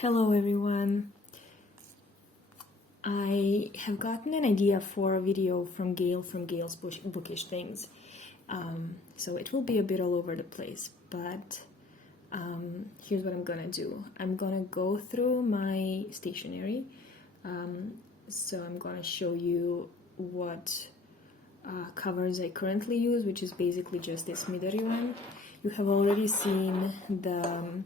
Hello everyone. I have gotten an idea for a video from Gail from Gail's Bookish Things. So it will be a bit all over the place, but here's what I'm gonna do. I'm gonna go through my stationery. So I'm gonna show you what covers I currently use, which is basically just this Midori one. You have already seen the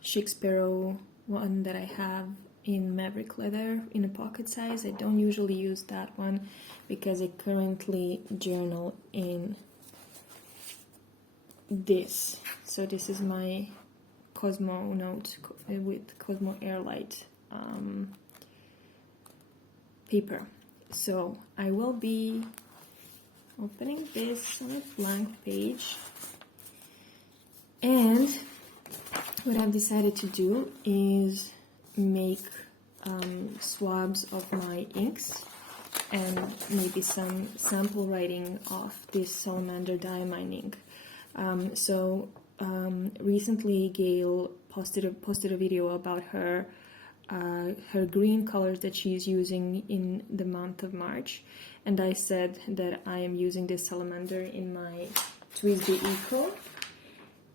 Syo-ro one that I have in Maverick leather in a pocket size. I don't usually use that one because I currently journal in this. So this is my Cosmo note with Cosmo Airlight paper. So I will be opening this on a blank page, and what I've decided to do is make swabs of my inks and maybe some sample writing of this Salamander Diamine ink. Recently Gail posted a video about her green colors that she's using in the month of March, and I said that I am using this Salamander in my Twsby Eco.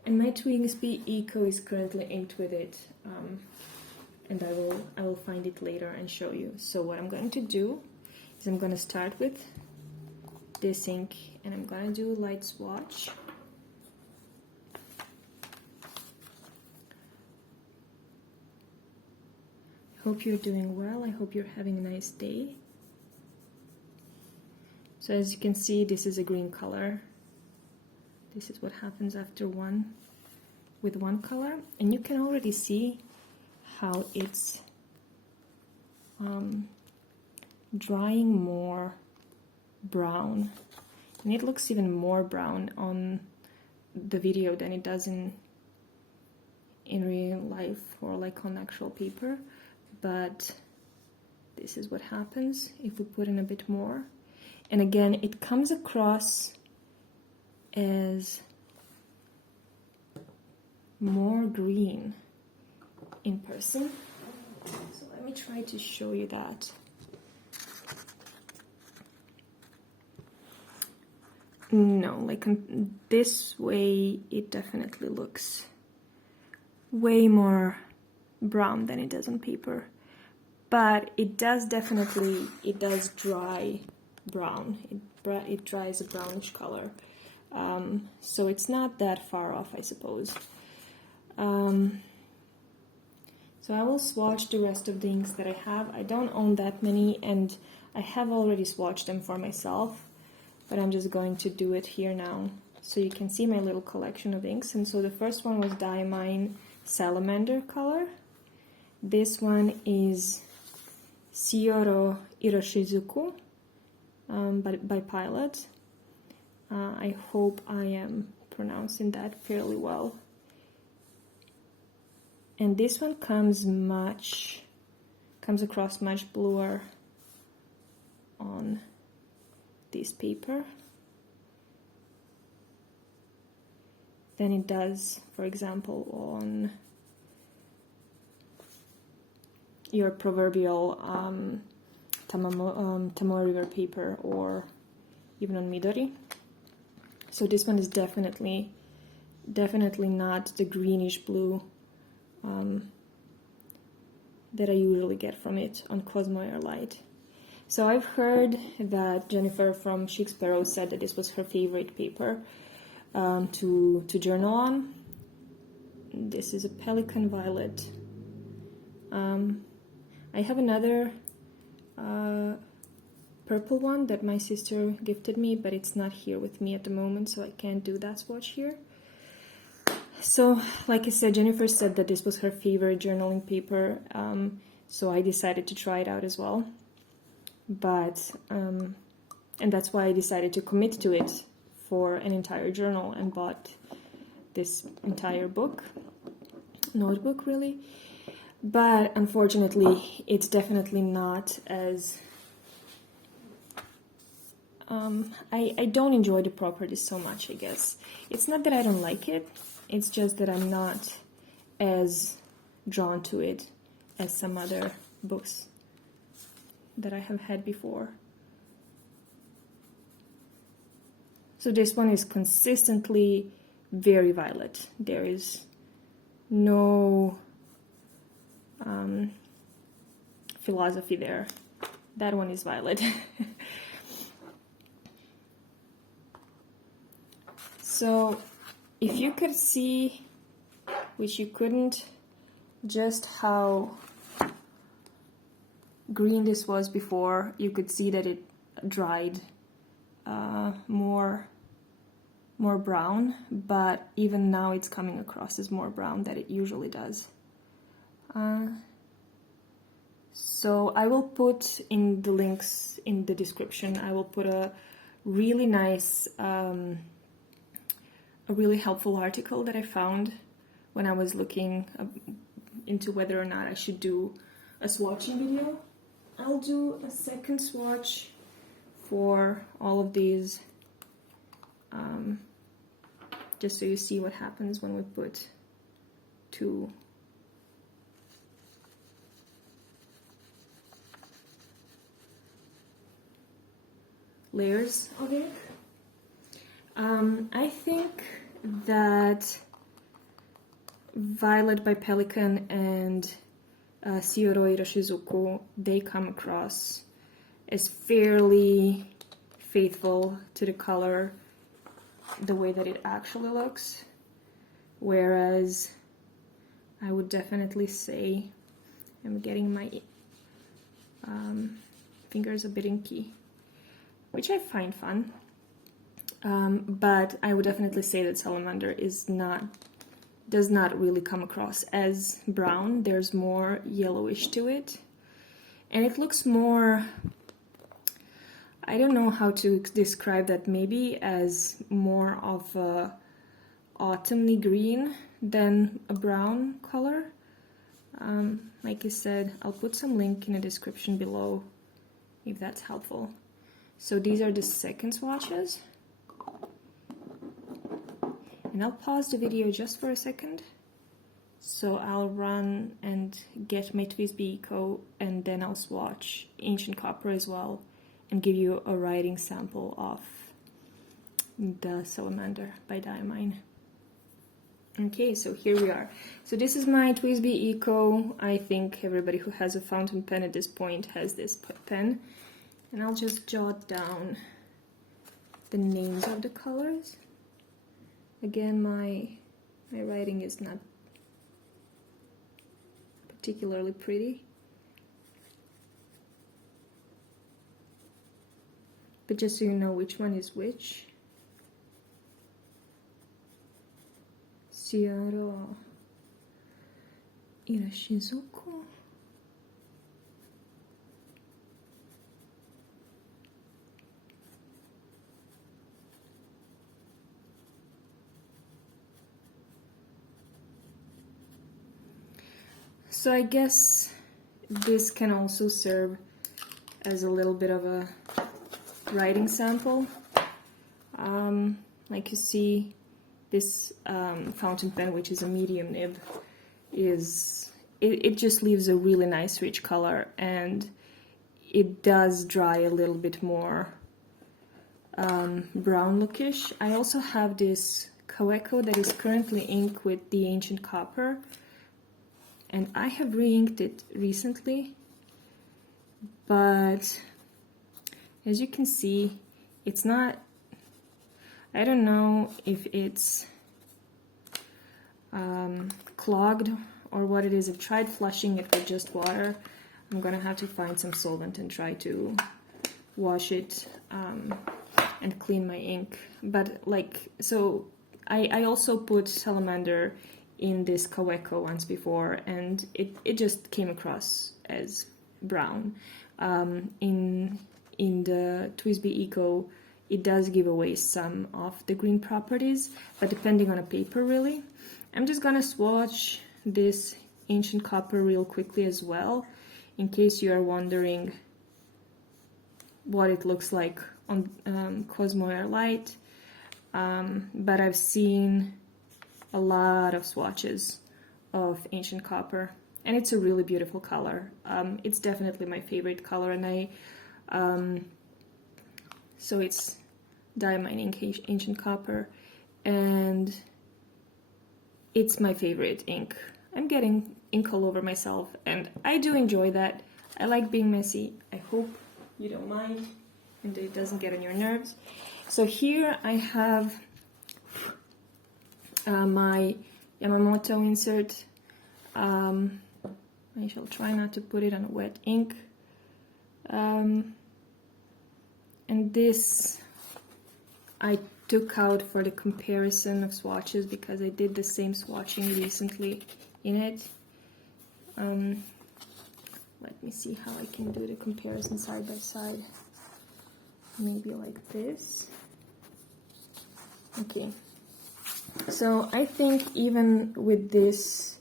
And my Twsby Eco is currently inked with it, and I will find it later and show you. So what I'm going to do is I'm going to start with this ink, and I'm going to do a light swatch. I hope you're doing well. I hope you're having a nice day. So as you can see, this is a green color. This is what happens after one color, and you can already see how it's drying more brown, and it looks even more brown on the video than it does in real life or like on actual paper. But this is what happens if we put in a bit more, and again it comes across as more green in person. So let me try to show you that. No, like this way it definitely looks way more brown than it does on paper, but it does dry brown. It dries a brownish color. So it's not that far off, I suppose. So I will swatch the rest of the inks that I have. I don't own that many, and I have already swatched them for myself, but I'm just going to do it here now so you can see my little collection of inks. And so the first one was Diamine Salamander color. This one is Syo-ro Iroshizuku by Pilot. I hope I am pronouncing that fairly well. And this one comes across much bluer on this paper than it does, for example, on your proverbial Tomoe River paper or even on Midori. So this one is definitely not the greenish blue that I usually get from it on Cosmo Airlight. So I've heard that Jennifer from Syo-ro said that this was her favorite paper to journal on. This is a Pelican Violet. I have another purple one that my sister gifted me, but it's not here with me at the moment, so I can't do that swatch here. So, like I said, Jennifer said that this was her favorite journaling paper, so I decided to try it out as well. But, and that's why I decided to commit to it for an entire journal and bought this entire notebook really. But unfortunately, it's definitely not as... I don't enjoy the properties so much, I guess. It's not that I don't like it, it's just that I'm not as drawn to it as some other books that I have had before. So this one is consistently very violet. There is no philosophy there. That one is violet. So if you could see, which you couldn't, just how green this was before, you could see that it dried more brown, but even now it's coming across as more brown than it usually does. So I will put in the links in the description, I will put a really nice, a really helpful article that I found when I was looking into whether or not I should do a swatching video. I'll do a second swatch for all of these, just so you see what happens when we put two layers of it. I think that Violet by Pelikan and Syo-ro Iroshizuku, they come across as fairly faithful to the color, the way that it actually looks, whereas I would definitely say I'm getting my fingers a bit inky, which I find fun, but I would definitely say that Salamander does not really come across as brown. There's more yellowish to it, and it looks more, I don't know how to describe that, maybe as more of a autumny green than a brown color. Like I said, I'll put some link in the description below if that's helpful. So these are the second swatches. And I'll pause the video just for a second. So I'll run and get my Twsby Eco, and then I'll swatch Ancient Copper as well and give you a writing sample of the Salamander by Diamine. Okay, so here we are. So this is my Twsby Eco. I think everybody who has a fountain pen at this point has this pen. And I'll just jot down the names of the colors. Again, my writing is not particularly pretty, but just so you know which one is which. Syo-ro Iroshizuku. So I guess this can also serve as a little bit of a writing sample. Like you see, this fountain pen, which is a medium nib, it just leaves a really nice rich color, and it does dry a little bit more brown lookish. I also have this Kaweco that is currently inked with the Ancient Copper, and I have re-inked it recently, but as you can see, it's not, I don't know if it's clogged or what it is. I've tried flushing it with just water. I'm gonna have to find some solvent and try to wash it and clean my ink. But like, so I also put Salamander in this Kaweco once before, and it just came across as brown. In the Twsby Eco, it does give away some of the green properties, but depending on a paper, really. I'm just gonna swatch this Ancient Copper real quickly as well, in case you are wondering what it looks like on Cosmo Air Light. But I've seen a lot of swatches of Ancient Copper, and it's a really beautiful color. It's definitely my favorite color, and so it's Diamine Ancient Copper, and it's my favorite ink. I'm getting ink all over myself, and I do enjoy that. I like being messy. I hope you don't mind and it doesn't get on your nerves. So here I have my Yamamoto insert. I shall try not to put it on wet ink. And this I took out for the comparison of swatches because I did the same swatching recently in it. Let me see how I can do the comparison side by side. Maybe like this. Okay. So I think even with this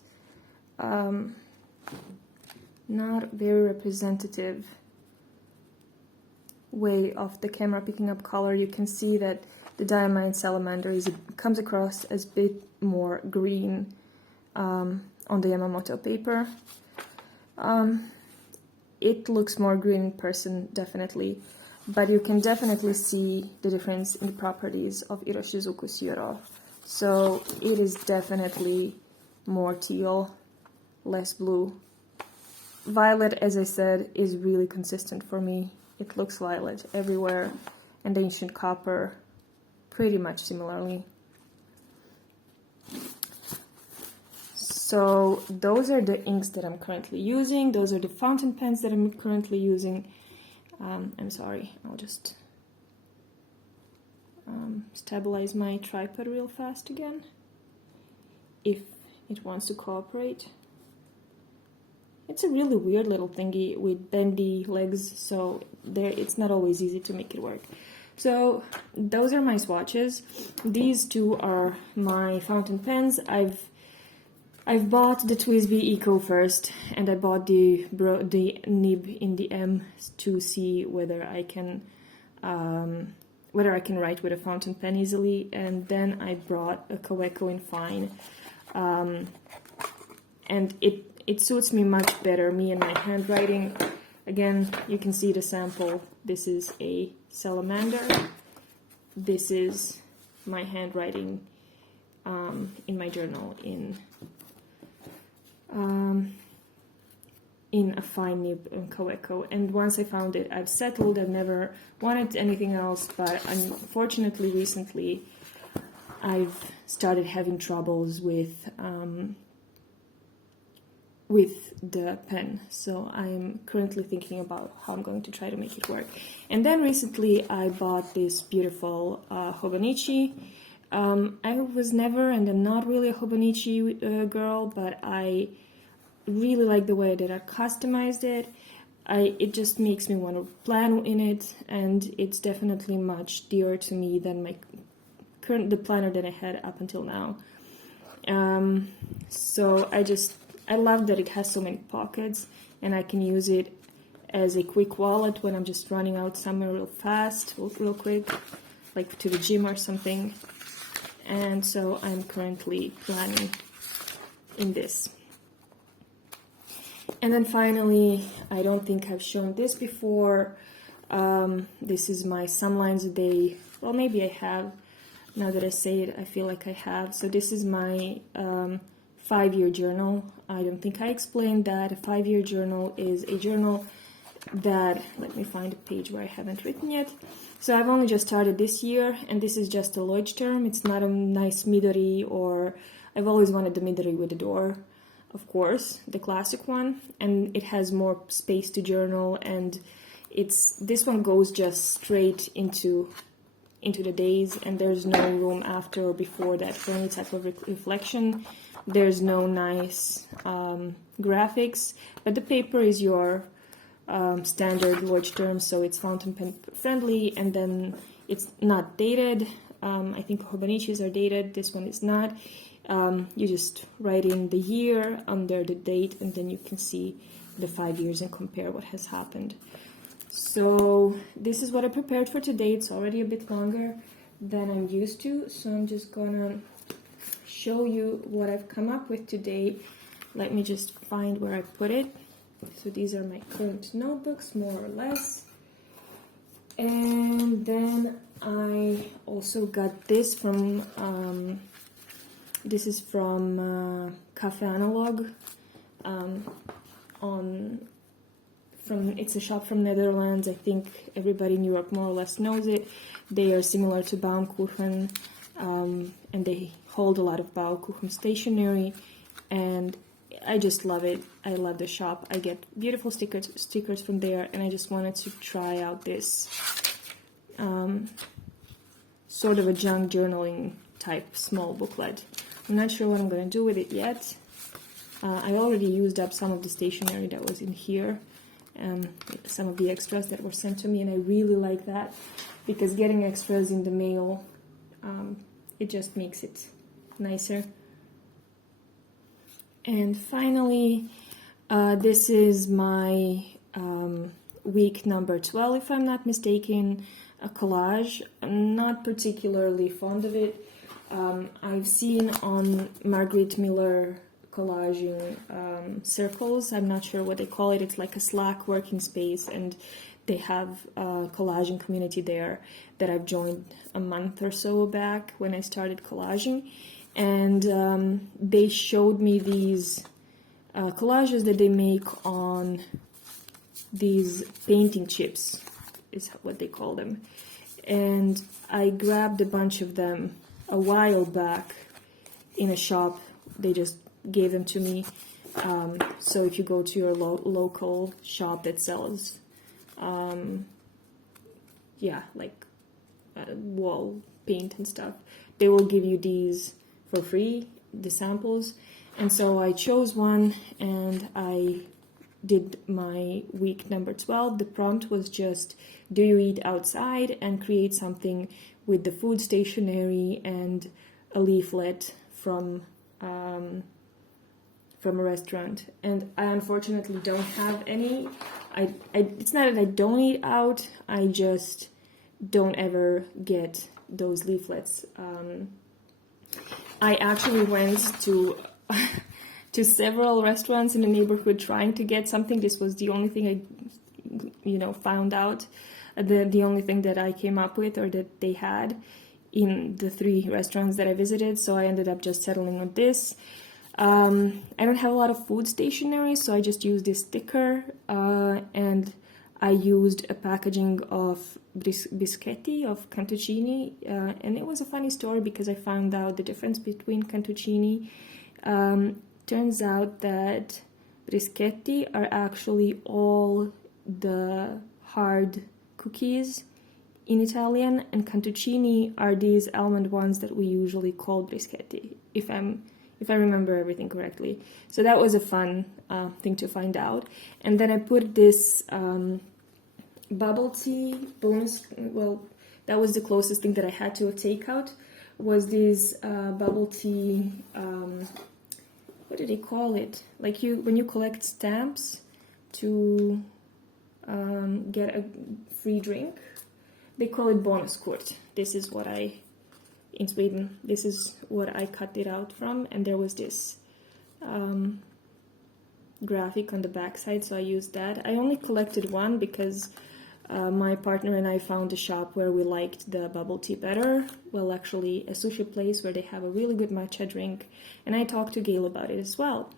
not very representative way of the camera picking up color, you can see that the Diamine Salamander comes across as a bit more green on the Yamamoto paper. It looks more green in person, definitely, but you can definitely see the difference in the properties of Iroshizuku Syo-ro. So it is definitely more teal, less blue. Violet, as I said, is really consistent for me. It looks violet everywhere, and Ancient Copper pretty much similarly. So those are the inks that I'm currently using. Those are the fountain pens that I'm currently using. I'm sorry, I'll just stabilize my tripod real fast again, if it wants to cooperate. It's a really weird little thingy with bendy legs, so it's not always easy to make it work. So those are my swatches. These two are my fountain pens. I've bought the Twsby Eco first, and I bought the nib in the M to see whether I can write with a fountain pen easily, and then I brought a Kaweco in fine, and it suits me much better, me and my handwriting. Again, you can see the sample. This is a Salamander. This is my handwriting in my journal in a fine nib in Kaweco. And once I found it, I've settled. I've never wanted anything else, but unfortunately recently I've started having troubles with the pen, so I'm currently thinking about how I'm going to try to make it work. And then recently I bought this beautiful Hobonichi. I was never, and I'm not really a Hobonichi girl, but I really like the way that I customized it. It just makes me want to plan in it, and it's definitely much dearer to me than the planner that I had up until now. So I love that it has so many pockets, and I can use it as a quick wallet when I'm just running out somewhere real fast, real quick, like to the gym or something. And so I'm currently planning in this. And then finally, I don't think I've shown this before. This is my some lines a day. Well, maybe I have. Now that I say it, I feel like I have. So this is my 5-year journal. I don't think I explained that. A 5-year journal is a journal that, let me find a page where I haven't written yet. So I've only just started this year, and this is just a Leuchtturm. It's not a nice Midori, or I've always wanted the Midori with the door, of course, the classic one, and it has more space to journal, and this one goes just straight into the days, and there's no room after or before that for any type of reflection. There's no nice graphics, but the paper is your standard Leuchtturm, so it's fountain pen friendly, and then it's not dated. I think Hobonichis are dated, this one is not. You just write in the year under the date, and then you can see the 5 years and compare what has happened. So this is what I prepared for today. It's already a bit longer than I'm used to, so I'm just gonna show you what I've come up with today. let me just find where I put it. So these are my current notebooks, more or less. And then I also got this from, this is from Cafe Analog. It's a shop from Netherlands. I think everybody in Europe more or less knows it. They are similar to Baumkuchen, and they hold a lot of Baumkuchen stationery, and I just love it. I love the shop. I get beautiful stickers from there, and I just wanted to try out this sort of a junk journaling type small booklet. I'm not sure what I'm going to do with it yet. I already used up some of the stationery that was in here, some of the extras that were sent to me, and I really like that because getting extras in the mail, it just makes it nicer. And finally, this is my week number 12, if I'm not mistaken, a collage. I'm not particularly fond of it. I've seen on Margaret Miller collaging circles, I'm not sure what they call it, it's like a Slack working space, and they have a collaging community there that I've joined a month or so back when I started collaging, and they showed me these collages that they make on these painting chips, is what they call them, and I grabbed a bunch of them a while back in a shop. They just gave them to me. So if you go to your local shop that sells, wall paint and stuff, they will give you these for free, the samples. And so I chose one, and I did my week number 12. The prompt was just, do you eat outside, and create something with the food stationery and a leaflet from a restaurant. And I unfortunately don't have any. It's not that I don't eat out, I just don't ever get those leaflets. I actually went to to several restaurants in the neighborhood trying to get something. This was the only thing I found out, the only thing that I came up with or that they had in the 3 restaurants that I visited, so I ended up just settling on this. I don't have a lot of food stationery, so I just used this sticker, and I used a packaging of brisquetti, of cantuccini, and it was a funny story because I found out the difference between cantuccini. Turns out that brisquetti are actually all the hard cookies in Italian, and cantuccini are these almond ones that we usually call brisquetti, if I remember everything correctly. So that was a fun thing to find out. And then I put this bubble tea bonus, well, that was the closest thing that I had to a takeout, was this bubble tea, what do they call it? Like when you collect stamps to get a free drink, they call it bonuskort. This is what in Sweden, this is what I cut it out from, and there was this graphic on the back side, so I used that. I only collected one because my partner and I found a shop where we liked the bubble tea better. Well, actually, a sushi place where they have a really good matcha drink, and I talked to Gail about it as well.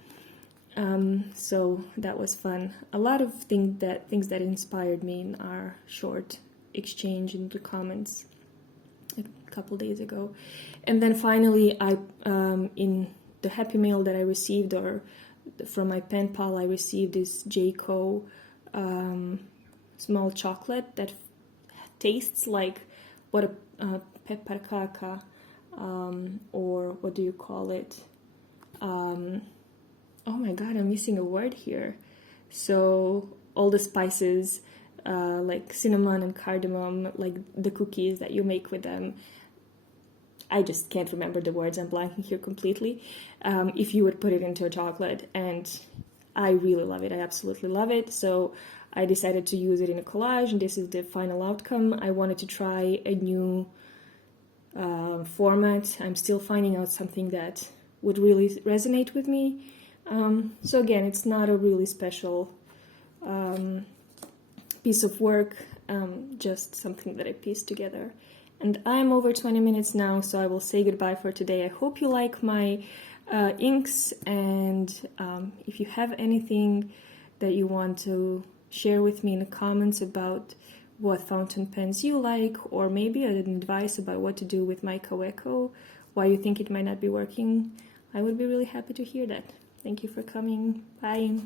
So that was fun. A lot of things that inspired me in our short exchange in the comments a couple days ago. And then finally, I in the Happy Mail that I received, or from my pen pal, I received this Jayco small chocolate that tastes like what a pepparkaka, or what do you call it? Oh my god, I'm missing a word here. So all the spices, like cinnamon and cardamom, like the cookies that you make with them. I just can't remember the words, I'm blanking here completely. If you would put it into a chocolate, and I really love it, I absolutely love it. So I decided to use it in a collage, and this is the final outcome. I wanted to try a new format. I'm still finding out something that would really resonate with me, So again, it's not a really special piece of work, just something that I pieced together. And I'm over 20 minutes now, so I will say goodbye for today. I hope you like my inks, and if you have anything that you want to share with me in the comments about what fountain pens you like, or maybe an advice about what to do with my Kaweco, why you think it might not be working, I would be really happy to hear that. Thank you for coming. Bye.